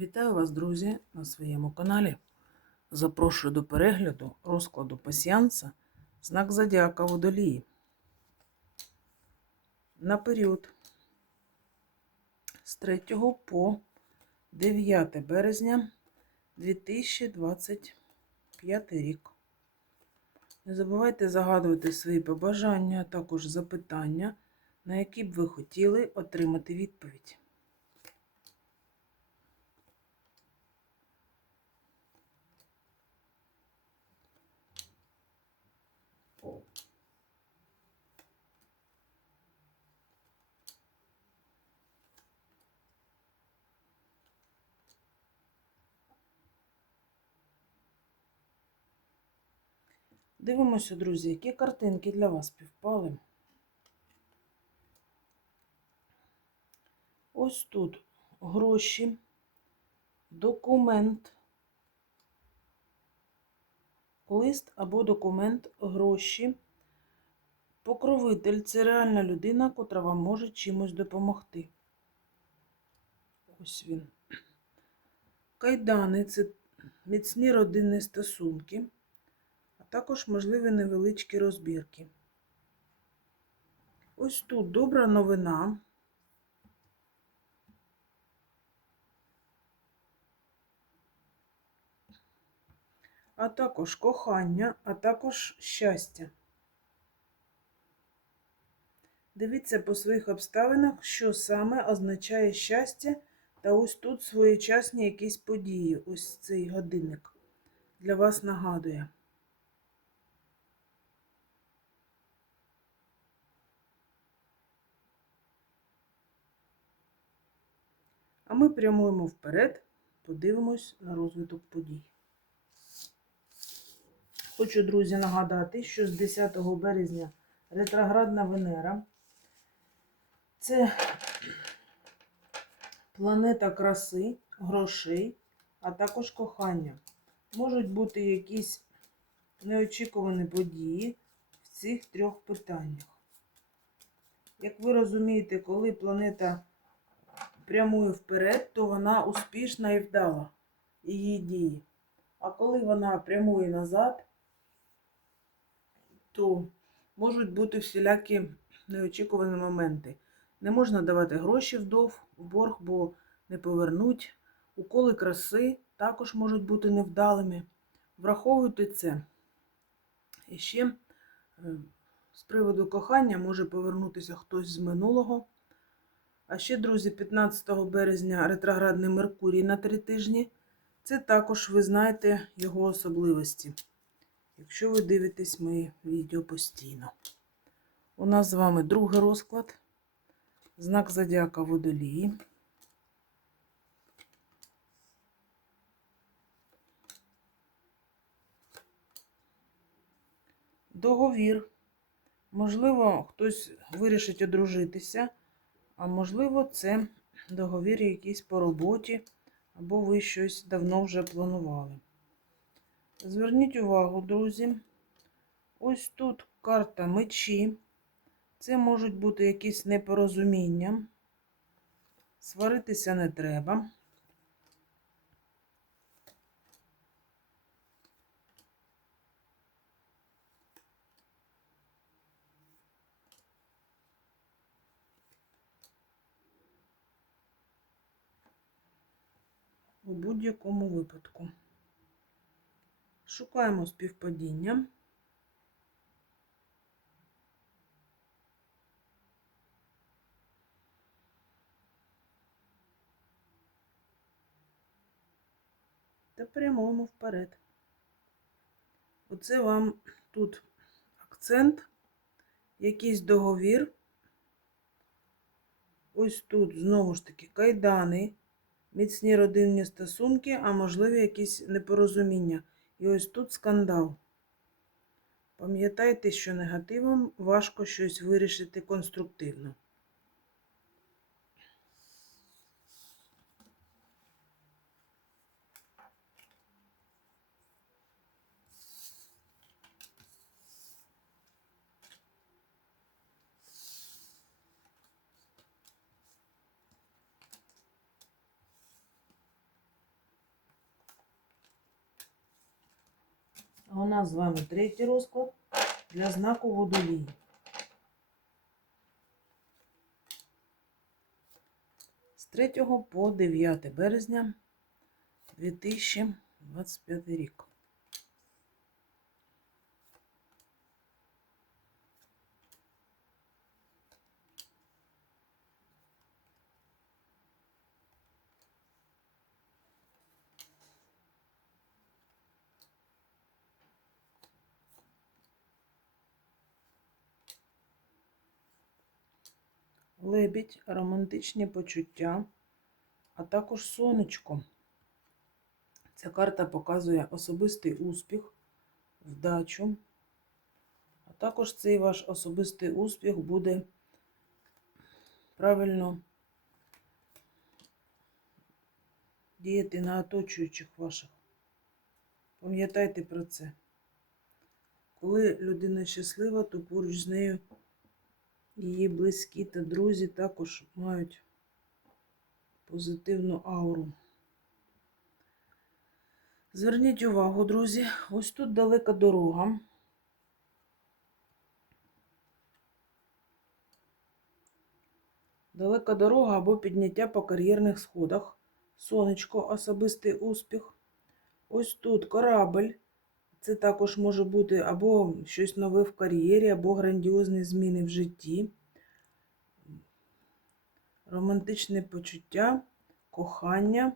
Вітаю вас, друзі, на своєму каналі. Запрошую до перегляду розкладу пасіянса знак Зодіака Водолії. На період з 3 по 9 березня 2025 рік. Не забувайте загадувати свої побажання, а також запитання, на які б ви хотіли отримати відповідь. Дивимося, друзі, які картинки для вас співпали. Ось тут гроші, документ, лист або документ, гроші. Покровитель це реальна людина, котра вам може чимось допомогти. Ось він. Кайдани це міцні родинні стосунки також можливі невеличкі розбірки. Ось тут добра новина. А також кохання, а також щастя. Дивіться по своїх обставинах, що саме означає щастя, та ось тут своєчасні якісь події. Ось цей годинник для вас нагадує. А ми прямуємо вперед, подивимось на розвиток подій. Хочу, друзі, нагадати, що з 10 березня ретроградна Венера це планета краси, грошей, а також кохання. Можуть бути якісь неочікувані події в цих трьох питаннях. Як ви розумієте, коли планета прямує вперед, то вона успішна і вдала її дії. А коли вона прямує назад, то можуть бути всілякі неочікувані моменти. Не можна давати гроші вдов, в борг, бо не повернуть. Уколи краси також можуть бути невдалими. Враховуйте це. І ще е, з приводу кохання може повернутися хтось з минулого. А ще, друзі, 15 березня ретроградний Меркурій на три тижні. Це також ви знаєте його особливості, якщо ви дивитесь мої відео постійно. У нас з вами другий розклад, знак Зодіака Водолії. Договір. Можливо, хтось вирішить одружитися. А можливо, це договір якийсь по роботі, або ви щось давно вже планували. Зверніть увагу, друзі. Ось тут карта мечі. Це можуть бути якісь непорозуміння. Сваритися не треба. У будь-якому випадку. Шукаємо співпадіння. Та прямуємо вперед. Оце вам тут акцент, якийсь договір. Ось тут, знову ж таки, кайдани міцні родинні стосунки, а можливі якісь непорозуміння. І ось тут скандал. Пам'ятайте, що негативом важко щось вирішити конструктивно. У нас з вами третій розклад для знаку водолії. З 3 по 9 березня 2025 рік. Лебідь, романтичні почуття, а також сонечко. Ця карта показує особистий успіх, вдачу. А також цей ваш особистий успіх буде правильно діяти на оточуючих ваших. Пам'ятайте про це. Коли людина щаслива, то поруч з нею її близькі та друзі також мають позитивну ауру. Зверніть увагу, друзі, ось тут далека дорога. Далека дорога або підняття по кар'єрних сходах. Сонечко, особистий успіх. Ось тут корабль. Це також може бути або щось нове в кар'єрі, або грандіозні зміни в житті. Романтичне почуття, кохання.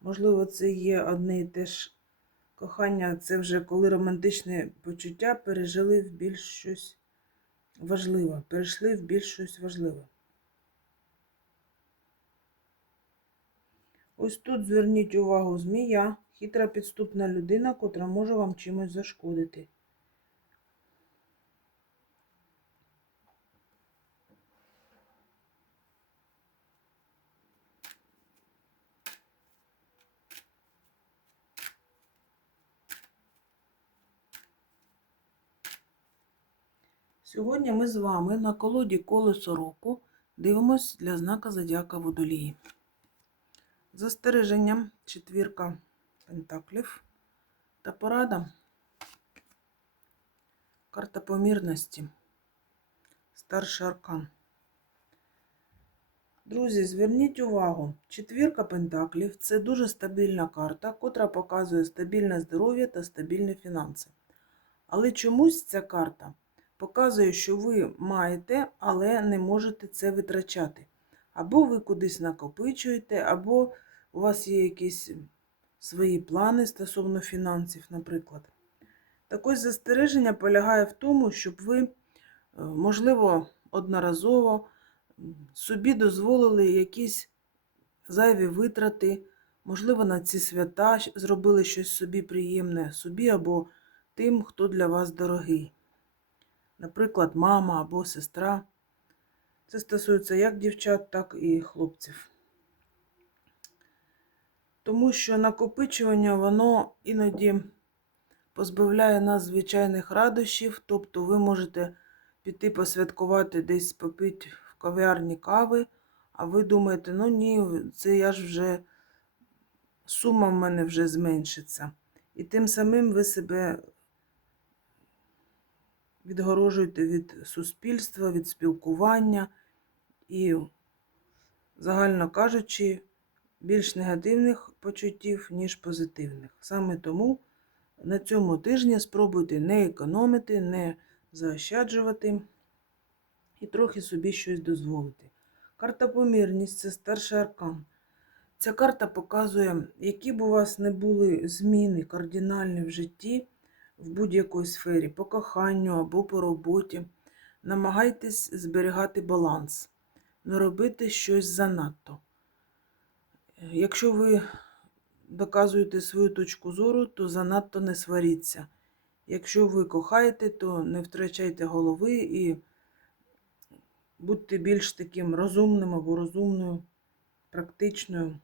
Можливо, це є одне і те ж кохання, це вже коли романтичне почуття пережили в більш щось важливе, перейшли в більш щось важливе. Ось тут зверніть увагу змія, хитра підступна людина, котра може вам чимось зашкодити. Сьогодні ми з вами на колоді колесо року дивимось для знака Зодіака Водолії. Застереження четвірка пентаклів та порада. Карта помірності. Старший аркан. Друзі, зверніть увагу, четвірка пентаклів це дуже стабільна карта, котра показує стабільне здоров'я та стабільні фінанси. Але чомусь ця карта показує, що ви маєте, але не можете це витрачати. Або ви кудись накопичуєте, або у вас є якісь свої плани стосовно фінансів, наприклад. Так ось застереження полягає в тому, щоб ви, е, можливо, одноразово собі дозволили якісь зайві витрати, можливо, на ці свята зробили щось собі приємне, собі або тим, хто для вас дорогий. Наприклад, мама або сестра. Це стосується як дівчат, так і хлопців. Тому що накопичування, воно іноді позбавляє нас звичайних радощів, тобто ви можете піти посвяткувати десь попити в кав'ярні кави, а ви думаєте, ну ні, це я ж вже сума в мене вже зменшиться. І тим самим ви себе відгорожуєте від суспільства, від спілкування і, загально кажучи, більш негативних почуттів, ніж позитивних. Саме тому на цьому тижні спробуйте не економити, не заощаджувати і трохи собі щось дозволити. Карта помірність це старший аркан. Ця карта показує, які б у вас не були зміни кардинальні в житті в будь-якій сфері, по коханню або по роботі. Намагайтесь зберігати баланс, не робити щось занадто. Якщо ви доказуєте свою точку зору, то занадто не сваріться. Якщо ви кохаєте, то не втрачайте голови і будьте більш таким розумним або розумною, практичною.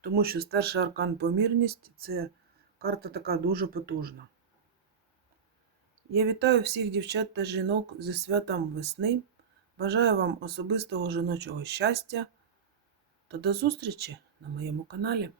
Тому що старший аркан помірність це карта така дуже потужна. Я вітаю всіх дівчат та жінок зі святом весни. Бажаю вам особистого жіночого щастя та до зустрічі на моєму каналі.